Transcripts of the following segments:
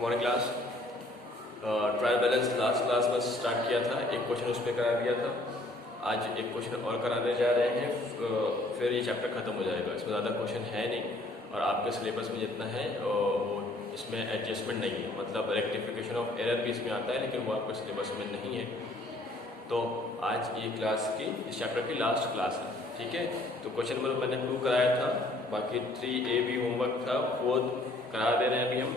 Morning class. Trial balance last class में start किया था, एक क्वेश्चन उस पर करा दिया था। आज एक क्वेश्चन और कराने जा रहे हैं, फिर ये चैप्टर ख़त्म हो जाएगा। इसमें ज़्यादा क्वेश्चन है नहीं और आपके सिलेबस में जितना है वो इसमें एडजस्टमेंट नहीं है, मतलब रेक्टिफिकेशन ऑफ एरर भी इसमें आता है लेकिन वो आपके सिलेबस में नहीं है। तो आज ये क्लास की इस चैप्टर की लास्ट क्लास है, ठीक है। तो क्वेश्चन नंबर मैंने 2 कराया था, बाकी 3A भी होमवर्क था, 4 करा दे रहे हैं अभी हम।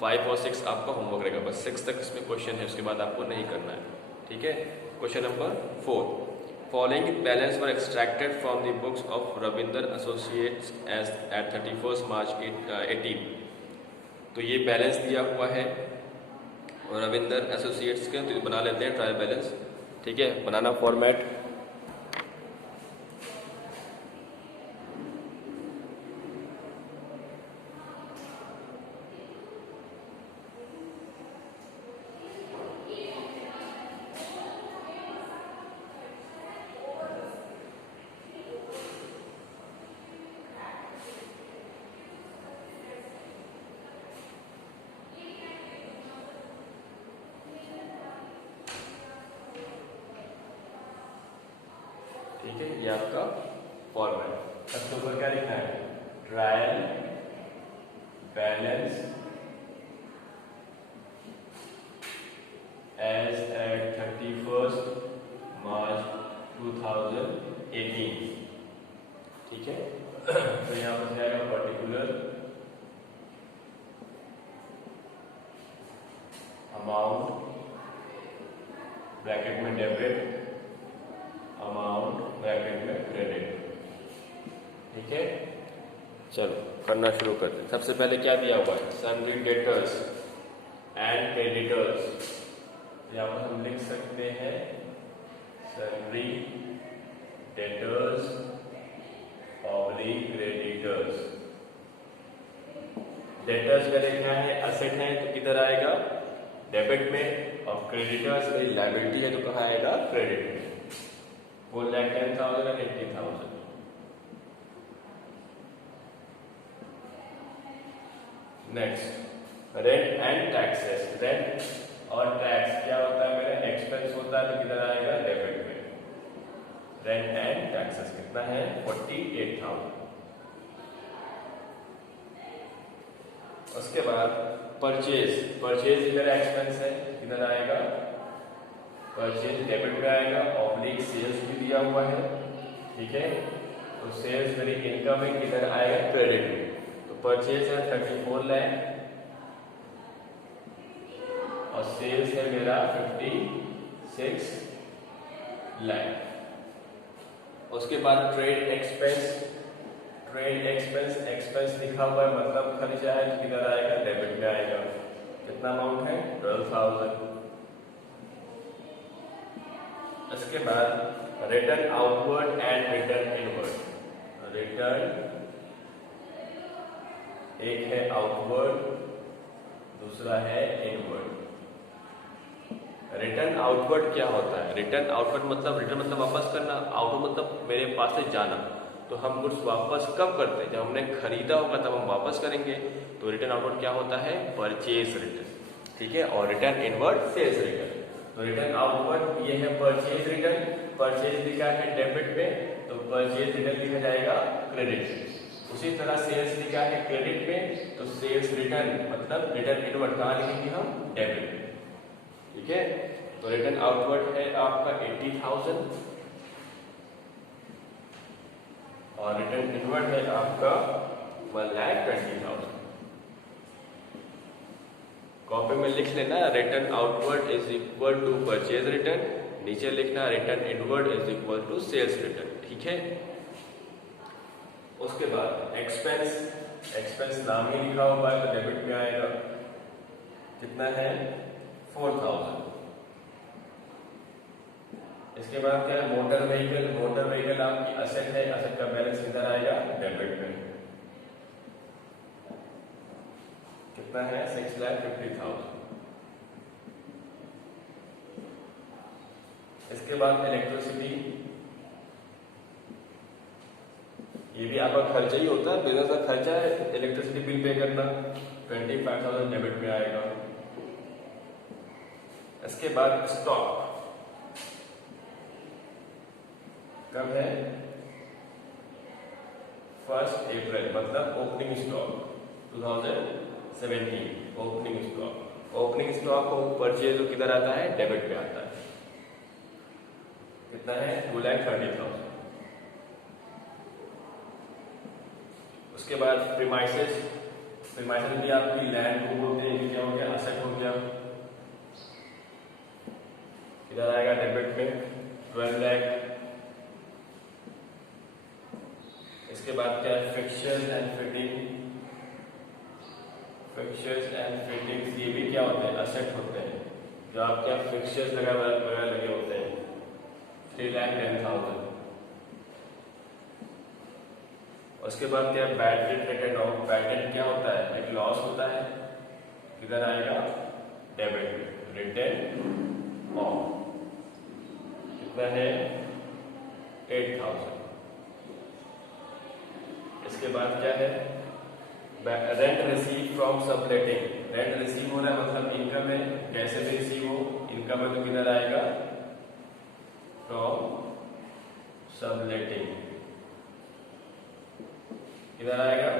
5 और 6 आपका होमवर्क रहेगा, बस 6 तक इसमें क्वेश्चन है, उसके बाद आपको नहीं करना है, ठीक है। Question number 4, following balance were extracted from the books of Ravinder associates as at 31 March 18। तो ये बैलेंस दिया हुआ है रविंदर एसोसिएट्स के, तो बना लेते हैं ट्रायल बैलेंस, ठीक है। बनाना फॉर्मेट, ठीक है। ये आपका फॉर्मेट। सबसे ऊपर क्या लिखना है? ट्रायल बैलेंस एज एट 31 मार्च 2018, ठीक है। तो यहाँ पर जाएगा पर्टिकुलर अमाउंट, ब्रैकेट में डेबिट, अमाउंट ब्रैकेट में क्रेडिट, ठीक है। चलो करना शुरू करते हैं। सबसे पहले क्या दिया हुआ है? Sundry debtors and creditors. यहाँ पर हम लिख सकते हैं सन्ड्री डेटर्स और क्रेडिटर्स। डेटर्स का क्या है? असेट है, तो किधर आएगा? डेबिट में। और क्रेडिटर्स मेरी लायबिलिटी है, तो कहाँ आएगा? क्रेडिट में। 4,10,000 और 80,000। Next, rent and taxes. Rent और टैक्स क्या होता है? मेरा एक्सपेंस होता है, तो किधर आएगा? डेबिट में। रेंट एंड टैक्सेस कितना है? 48,000। उसके बाद परचेज। परचेज इधर एक्सपेंस है, किधर आएगा? परचेज डेबिट में आएगा। ऑब्लिक सेल्स भी दिया हुआ है, ठीक है। तो सेल्स मेरी इनकम है, किधर आएगा? क्रेडिट में। तो परचेज है 34 लाख और सेल्स है मेरा 56 लाख। उसके बाद trade expense. Trade expense, expense लिखा हुआ है मतलब खर्चा है, तो किधर आएगा? डेबिट में आएगा। कितना अमाउंट है? 12,000। इसके बाद return outward and return inward. Return एक है आउटवर्ड, दूसरा है इनवर्ड। रिटर्न आउटवर्ड क्या होता है? रिटर्न आउटवर्ड मतलब रिटर्न मतलब वापस करना, आउटवर्ड मतलब मेरे पास से जाना। तो हम गुड्स वापस कब करते हैं? जब हमने खरीदा होगा तब हम वापस करेंगे। तो रिटर्न आउटवर्ड क्या होता है? परचेज रिटर्न, ठीक है। और रिटर्न इनवर्ड सेल्स रिटर्न। तो रिटर्न आउटवर्ड ये है परचेज रिटर्न। परचेज लिखा है डेबिट में, तो परचेज रिटर्न लिखा जाएगा क्रेडिट। उसी तरह सेल्स लिखा है क्रेडिट में, तो सेल्स रिटर्न मतलब रिटर्न इनवर्ड कहाँ लिखेंगे हम? डेबिट में, ठीक है। तो रिटर्न आउटवर्ड है आपका 80,000 और रिटर्न इनवर्ड है आपका 1,20,000। कॉपी में लिख लेना return outward is equal to purchase return, नीचे लिखना return inward is equal to sales return, ठीक है। उसके बाद एक्सपेंस। एक्सपेंस नाम ही लिखा हुआ है, तो डेबिट में आएगा। कितना है? 4,000। इसके बाद क्या है? Motor vehicle. मोटर व्हीकल आपकी असेट है, असेट का बैलेंस किधर आएगा? डेबिट में। कितना है? 6,50,000। इसके बाद इलेक्ट्रिसिटी, ये भी आपका खर्चा ही होता है, बिजनेस का खर्चा है, इलेक्ट्रिसिटी बिल पे करना, 25,000 डेबिट में आएगा। इसके बाद स्टॉक कब है? 1 अप्रैल, मतलब opening stock 2017 opening stock. Opening stock को परचेज किधर आता है? डेबिट पे आता है। कितना है? 2,30,000। उसके बाद प्रीमाइसेस भी आपकी लैंड को बोलते हैं, क्या हो गया? असेट हो गया, इधर आएगा डेबिट में 12 लाख। इसके बाद क्या है? Fixtures and fitting. Fixtures and fittings ये भी क्या होते हैं? असेट होते हैं, जो आपके फिक्सचर्स वगैरह लगे होते हैं, 3,10,000। उसके बाद क्या है? Bad debt return of. Bad debt क्या होता है? एक लॉस होता है, किधर आएगा? डेबिट में, रिटर्न ऑफ। कितना है? 8,000। इसके बाद क्या है? Rent receive from subletting. Rent receive हो रहा है मतलब इनकम है, कैसे भी रिसीव हो, इनकम है तो किधर आएगा? From subletting. किधर आएगा?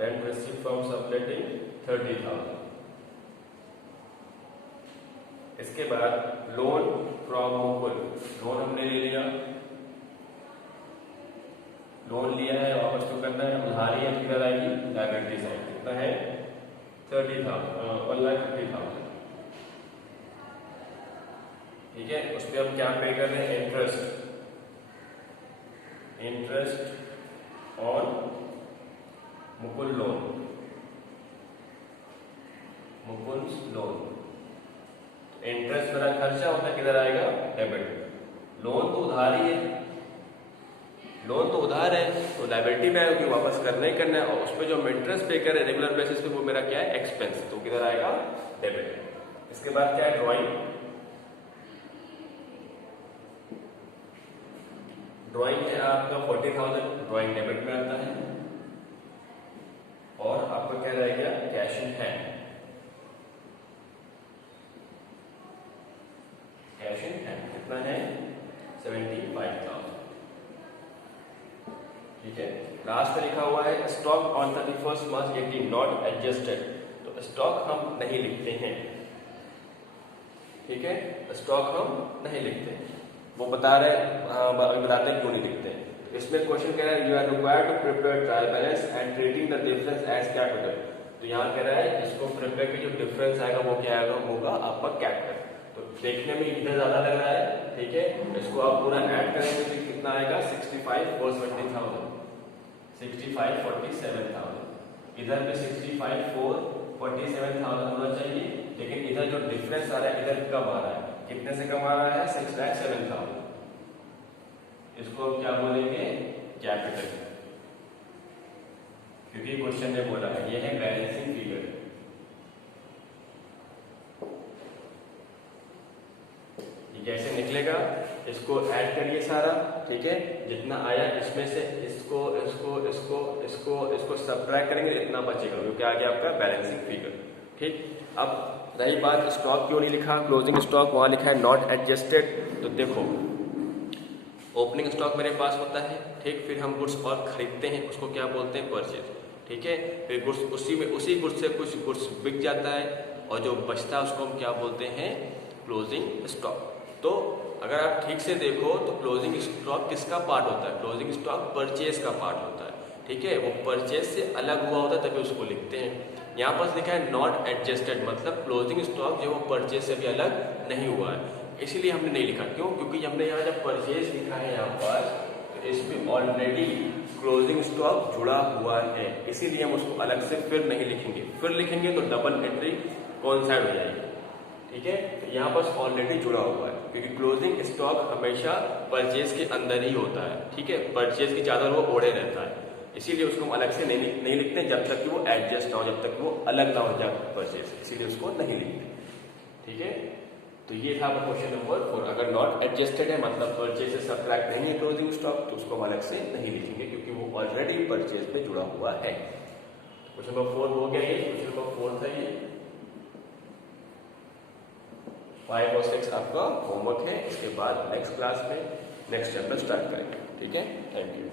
Rent receive from subletting 30,000। इसके बाद लोन फ्रॉम मुकुल। लोन हमने ले लिया, लोन लिया है, वापस तो करना है, उधारी है, किधर आएगी? Liability side. कितना है? 1,50,000। ठीक है, उस पर हम क्या पे कर रहे हैं? Interest on Mukul loan, Mukul loan. Interest मेरा खर्चा होता है, किधर आएगा? डेबिट। लोन तो उधारी है, लोन तो उधार है तो लायबिलिटी में आएगी, वापस करना ही करना है, और उस पर जो हम इंटरेस्ट पे करें रेगुलर बेसिस पे, वो मेरा क्या है? एक्सपेंस, तो किधर आएगा? डेबिट। इसके बाद क्या है? ड्राइंग। ड्राइंग है आपका 40,000, ड्राइंग डेबिट में आता है। और आपका क्या रह गया? Cash in hand. Cash in hand कितना है? 75,000। ठीक है, लास्ट में लिखा हुआ है stock on 31 March 18 not adjusted. तो स्टॉक हम नहीं लिखते हैं, ठीक है, स्टॉक हम नहीं लिखते हैं। वो बताते हैं क्यों नहीं लिखते हैं। तो इसमें क्वेश्चन कह रहा है you are required to prepare trial balance and treating the difference as capital. तो यहाँ कह रहा है इसको प्रिपेयर की जो डिफरेंस आएगा वो क्या आएगा? होगा आपका कैपिटल। तो देखने में इधर ज्यादा लग रहा है, ठीक है, इसको आप पूरा ऐड करेंगे तो कितना आएगा? 65 और 20,000, 65 47,000। इधर पे 65 4 47,000 होना चाहिए, लेकिन इधर जो डिफरेंस आ रहा है इधर कम आ रहा है। कितने से कम आ रहा है? 6,07,000। इसको क्या बोलेंगे? कैपिटल, क्योंकि क्वेश्चन ने बोला है ये है बैलेंसिंग फिगर। कैसे निकलेगा? इसको ऐड करिए सारा, ठीक है, जितना आया इसमें से इसको इसको इसको इसको इसको सब्ट्रैक्ट करेंगे, इतना बचेगा, क्योंकि आ गया आपका बैलेंसिंग फिगर। ठीक, अब रही बात स्टॉक क्यों नहीं लिखा? क्लोजिंग स्टॉक वहां लिखा है नॉट एडजस्टेड। तो देखो ओपनिंग स्टॉक मेरे पास होता है, ठीक, फिर हम गुड्स और खरीदते हैं, उसको क्या बोलते हैं? परचेज, ठीक है। फिर गुड्स उसी गुड्स से कुछ गुड्स बिक जाता है और जो बचता है उसको हम क्या बोलते हैं? Closing stock. तो अगर आप ठीक से देखो तो क्लोजिंग स्टॉक किसका पार्ट होता है? क्लोजिंग स्टॉक परचेज का पार्ट होता है, ठीक है, वो परचेज से अलग हुआ होता है तभी उसको लिखते हैं। यहाँ पर लिखा है नॉट एडजस्टेड, मतलब क्लोजिंग स्टॉक जो वो परचेज से भी अलग नहीं हुआ है, इसीलिए हमने नहीं लिखा। क्यों? क्योंकि हमने यहाँ जब परचेज लिखा है यहाँ पर तो इसमें ऑलरेडी क्लोजिंग स्टॉक जुड़ा हुआ है, इसीलिए हम उसको अलग से फिर नहीं लिखेंगे। फिर लिखेंगे तो डबल एंट्री कॉन्साइड हो जाएगी, ठीक है। तो यहाँ पर ऑलरेडी जुड़ा हुआ है, क्योंकि क्लोजिंग स्टॉक हमेशा परचेज के अंदर ही होता है, ठीक है, परचेज की चादर वो ओढ़े रहता है, इसीलिए उसको हम अलग से नहीं लिखते जब तक कि वो एडजस्ट ना हो, जब तक वो अलग ना हो जाए परचेज, इसीलिए उसको नहीं लिखते, ठीक है। तो ये था आपका क्वेश्चन नंबर 4। अगर नॉट एडजस्टेड है मतलब परचेज से सब्ट्रैक्ट नहीं है क्लोजिंग स्टॉक, तो उसको हम अलग से नहीं लिखेंगे क्योंकि वो ऑलरेडी परचेज पे जुड़ा हुआ है। क्वेश्चन नंबर 4 हो गया। ये क्वेश्चन नंबर 4 था। ये 5 और 6 आपका होमवर्क है। इसके बाद नेक्स्ट क्लास में नेक्स्ट चैप्टर स्टार्ट करेंगे। ठीक है, थैंक यू।